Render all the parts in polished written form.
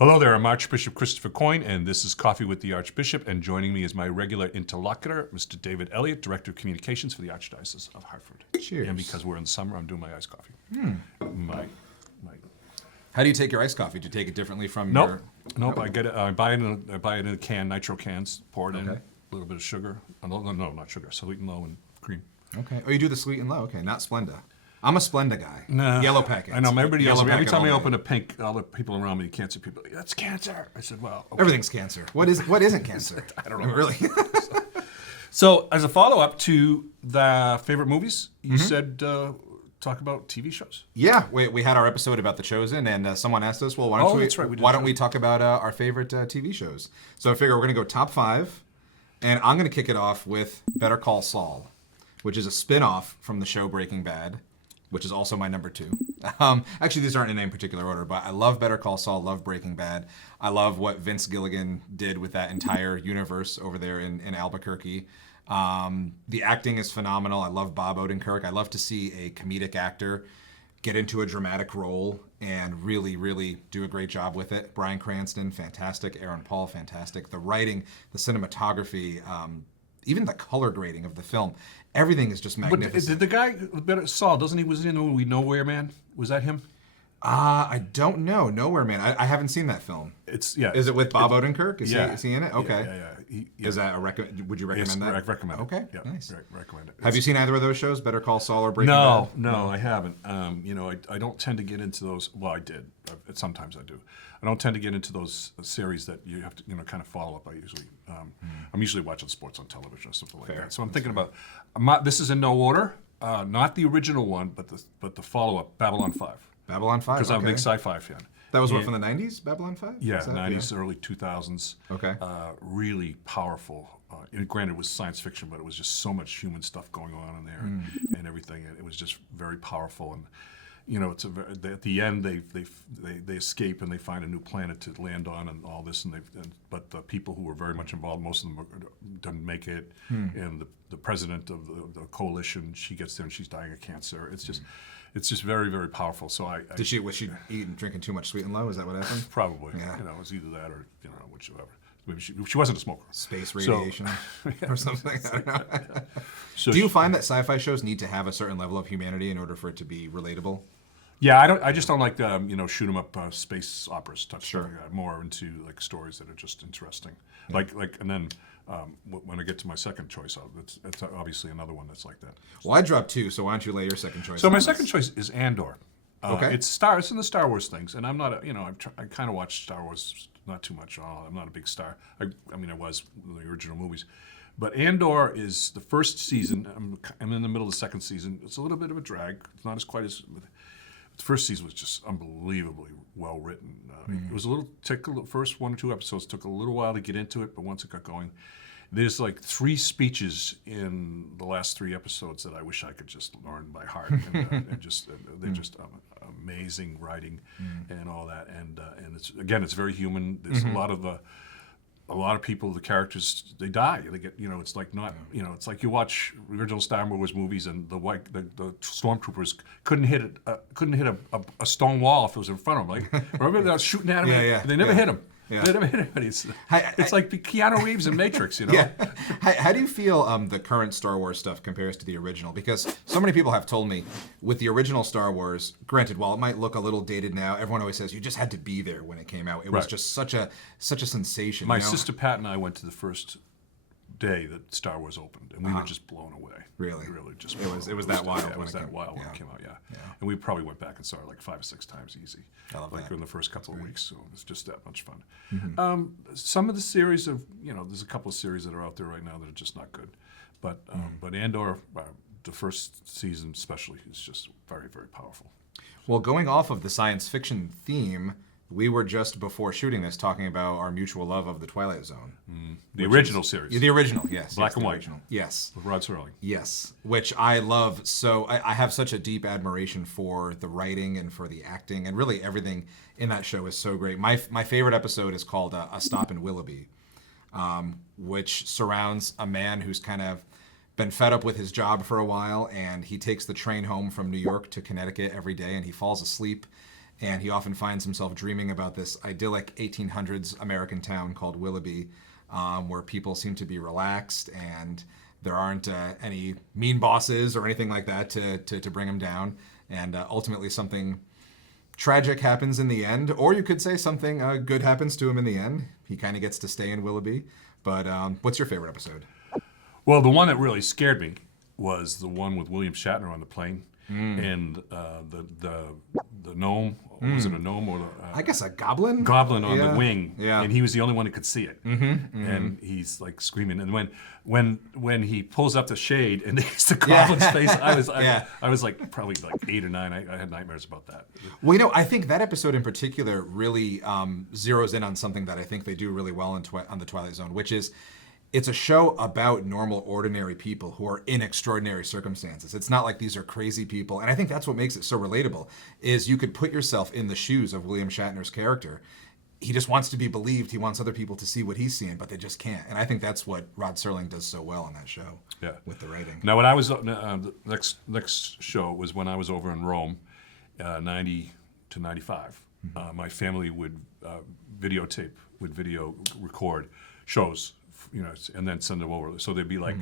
Hello there, I'm Archbishop Christopher Coyne, and this is Coffee with the Archbishop, and joining me is my regular interlocutor, Mr. David Elliott, Director of Communications for the Archdiocese of Hartford. Cheers. And because we're in summer, I'm doing my iced coffee. My How do you take your iced coffee? Do you take it differently from Nope. your... Nope, I get it. I buy it in a can, nitro cans, pour it in, a Okay. little bit of sugar. No, not sugar, sweet and low and cream. Okay. Oh, you do the sweet and low. Okay, not Splenda. I'm a Splenda guy. No. Yellow packets. I know, everybody else, Yellow every packet time all I day. open a pink, all the people around me, cancer people, that's cancer. I said, well, okay. Everything's cancer. What isn't cancer? I don't know. Really? So, as a follow-up to the favorite movies, you said talk about TV shows. Yeah, we had our episode about The Chosen, and someone asked us, well, why Oh, that's right, we did don't we talk about our favorite TV shows? So I figure we're going to go top 5, and I'm going to kick it off with Better Call Saul, which is a spin-off from the show Breaking Bad, which is also my number 2. Actually, these aren't in any particular order, but I love Better Call Saul, love Breaking Bad. I love what Vince Gilligan did with that entire universe over there in Albuquerque. The acting is phenomenal. I love Bob Odenkirk. I love to see a comedic actor get into a dramatic role and really, really do a great job with it. Bryan Cranston, fantastic. Aaron Paul, fantastic. The writing, the cinematography, even the color grading of the film, everything is just But magnificent. did the guy, Better Saul, doesn't he, was in We Nowhere Man? Was that him? I don't know. Nowhere Man. I haven't seen that film. It's, yeah. Is it with Bob Odenkirk? Is he in it? Okay. Yeah. Is that would you recommend Yes, that? I recommend it. Okay, Yeah, nice. recommend it. Have you seen either of those shows, Better Call Saul or Breaking No, Bad? no, I haven't. I don't tend to get into those. Well, I did. Sometimes I do. I don't tend to get into those series that you have to, kind of follow up. I'm usually watching sports on television or something like Fair. that. So I'm thinking about. This is in no order. Not the original one, but the follow up, Babylon 5. Babylon 5? Because I'm a big sci-fi fan. That was what, from the 90s, Babylon 5? Yeah, Is that- 90s, early 2000s. Okay. Really powerful. Granted, it was science fiction, but it was just so much human stuff going on in there and everything. It was just very powerful. And at the end, they escape and they find a new planet to land on and all this. But the people who were very much involved, most of them didn't make it. And the president of the coalition, she gets there and she's dying of cancer. It's just very, very powerful. So Was she eating, drinking too much sweet and low? Is that what happened? probably, Yeah. it was either that or whichever. Maybe she wasn't a smoker. Space radiation or something? I don't know. So Do you find that sci-fi shows need to have a certain level of humanity in order for it to be relatable? Yeah, I just don't like the shoot 'em up space operas type Sure. stuff. I'm more into like stories that are just interesting. Like and then when I get to my second choice, it's obviously another one that's like that. Well, I dropped 2, so why don't you lay your second choice So on my us? second choice is Andor. Okay. It's in the Star Wars things, and I'm not I kind of watch Star Wars not too much. I'm not a big star. I was in the original movies. But Andor is the first season. I'm in the middle of the second season. It's a little bit of a drag. It's not as quite as... The first season was just unbelievably well written. It was the first 1 or 2 episodes took a little while to get into it, but once it got going, there's like 3 speeches in the last 3 episodes that I wish I could just learn by heart, and they're just amazing writing and all that, and it's very human. There's a lot of people, the characters, they die. They get, it's like not, it's like you watch original Star Wars movies and the stormtroopers couldn't hit a stone wall if it was in front of them. Like, remember they were shooting at him? Yeah. They never hit him. Yeah. They never hit anybody. It's like Keanu Reeves in Matrix, Yeah. How do you feel the current Star Wars stuff compares to the original? Because so many people have told me with the original Star Wars, granted, while it might look a little dated now, everyone always says you just had to be there when it came out. It was just such a sensation. My sister Pat and I went to the first day that Star Wars opened, and we were just blown away. Really? Just It was that wild Yeah, it when was it that came- wild when yeah. it came out, yeah. And we probably went back and saw it like 5 or 6 times easy. I love like that. in the first couple of weeks, so it's just that much fun. Some of the series there's a couple of series that are out there right now that are just not good. But Andor, the first season especially, is just very, very powerful. Well, going off of the science fiction theme, we were just before shooting this talking about our mutual love of the Twilight Zone. The original series. The original, yes. Black yes, and the white. Original. Yes. With Rod Serling. Yes, which I love. So I have such a deep admiration for the writing and for the acting, and really everything in that show is so great. My favorite episode is called A Stop in Willoughby, which surrounds a man who's kind of been fed up with his job for a while, and he takes the train home from New York to Connecticut every day, and he falls asleep and he often finds himself dreaming about this idyllic 1800s American town called Willoughby, where people seem to be relaxed and there aren't any mean bosses or anything like that to bring him down. And ultimately something tragic happens in the end, or you could say something good happens to him in the end. He kind of gets to stay in Willoughby. But what's your favorite episode? Well, the one that really scared me was the one with William Shatner on the plane and the gnome. Was it a gnome or I guess a goblin? goblin on Yeah. the wing? Yeah. And he was the only one who could see it. And he's like screaming. And when he pulls up the shade and it's the goblin's face, I was like probably like 8 or 9. I had nightmares about that. Well, I think that episode in particular really zeroes in on something that I think they do really well on the Twilight Zone, which is it's a show about normal, ordinary people who are in extraordinary circumstances. It's not like these are crazy people. And I think that's what makes it so relatable, is you could put yourself in the shoes of William Shatner's character. He just wants to be believed. He wants other people to see what he's seeing, but they just can't. And I think that's what Rod Serling does so well on that show with the writing. Now, when I was, the next show was when I was over in Rome, 90 to 95. My family would video record shows, and then send them over. So there'd be like,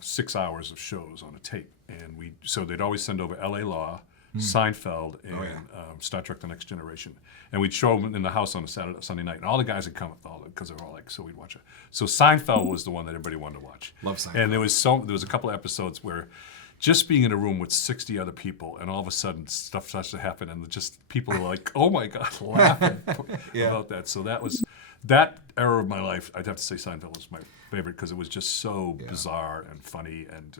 6 hours of shows on a tape. And so they'd always send over L.A. Law, Seinfeld, and Star Trek: The Next Generation. And we'd show them in the house on a Sunday night. And all the guys would come, because they were all like, so we'd watch it. So Seinfeld was the one that everybody wanted to watch. Love Seinfeld. And there was a couple of episodes where just being in a room with 60 other people, and all of a sudden stuff starts to happen, and just people are like, "Oh my God," laughing about that. So that era of my life. I'd have to say Seinfeld was my favorite because it was just so bizarre and funny, and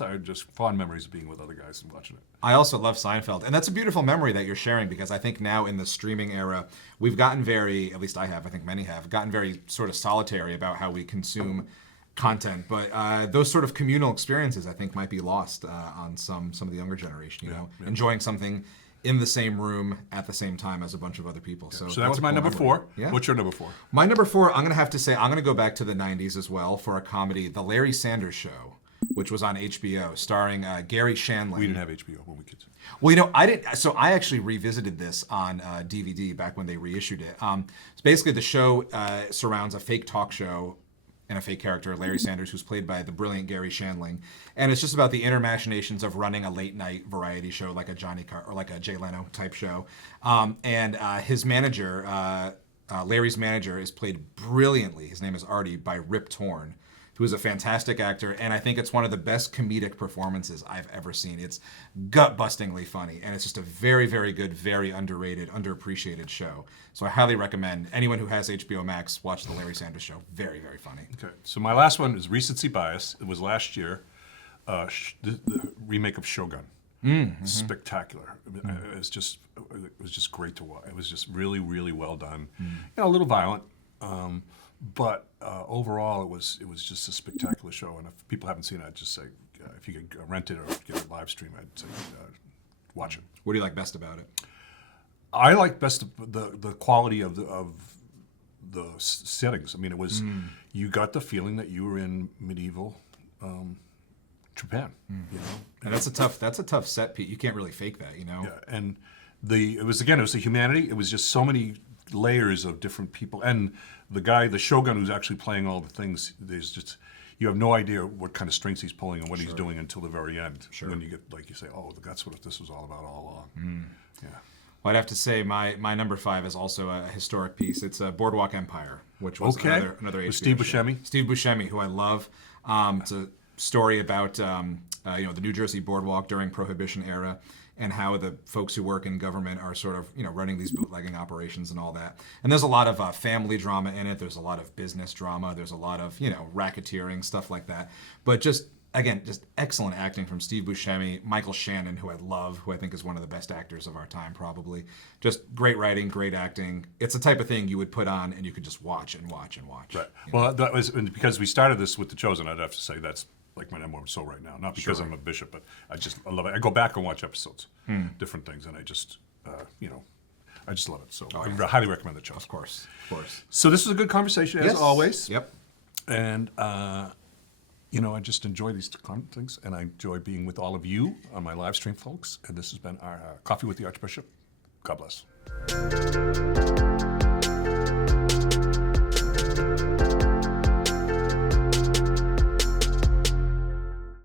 I had just fond memories of being with other guys and watching it. I also love Seinfeld, and that's a beautiful memory that you're sharing, because I think now in the streaming era, we've gotten very, at least I have, I think many have, gotten very sort of solitary about how we consume content, but those sort of communal experiences I think might be lost on some of the younger generation, enjoying something in the same room at the same time as a bunch of other people. So that's my number 4. Yeah. What's your number 4? My number 4, I'm going to have to say, I'm going to go back to the 90s as well for a comedy, The Larry Sanders Show, which was on HBO, starring Gary Shandling. We didn't have HBO when we kids. Well, I didn't. So I actually revisited this on DVD back when they reissued it. So basically, the show surrounds a fake talk show and a fake character, Larry Sanders, who's played by the brilliant Gary Shandling, and it's just about the inner machinations of running a late night variety show like a or like a Jay Leno type show. And his manager, Larry's manager, is played brilliantly. His name is Artie, by Rip Torn, who is a fantastic actor, and I think it's one of the best comedic performances I've ever seen. It's gut-bustingly funny, and it's just a very, very good, very underrated, underappreciated show. So I highly recommend anyone who has HBO Max watch The Larry Sanders Show. Very, very funny. Okay, so my last one is recency bias. It was last year, the remake of Shogun. Spectacular. It was just great to watch. It was just really, really well done. A little violent. But overall, it was just a spectacular show. And if people haven't seen it, I'd just say if you could rent it or get it live stream, I'd say watch it. What do you like best about it? I like best the quality of the settings. I mean, it was you got the feeling that you were in medieval Japan. And that's a tough set, Pete. You can't really fake that, Yeah, and it was the humanity. It was just so many layers of different people, and the shogun who's actually playing all the things, you have no idea what kind of strings he's pulling and what he's doing until the very end. When you get, like you say, oh, that's what this was all about all along. Yeah. Well, I'd have to say my number 5 is also a historic piece. It's Boardwalk Empire, which was another HBO with Steve show. Buscemi. Steve Buscemi, who I love. It's a story about the New Jersey boardwalk during Prohibition era, and how the folks who work in government are sort of running these bootlegging operations and all that. And there's a lot of family drama in it. There's a lot of business drama. There's a lot of racketeering, stuff like that. But just excellent acting from Steve Buscemi, Michael Shannon, who I love, who I think is one of the best actors of our time, probably. Just great writing, great acting. It's the type of thing you would put on and you could just watch and watch and watch. Right. Well, that was because we started this with The Chosen. I'd have to say that's like my number one show right now. Not because I'm a bishop, but I love it. I go back and watch episodes, different things, and I just I just love it. So I highly recommend The Chosen. Of course. So this was a good conversation as always. Yep. And I just enjoy these things, and I enjoy being with all of you on my live stream, folks. And this has been our Coffee with the Archbishop God bless.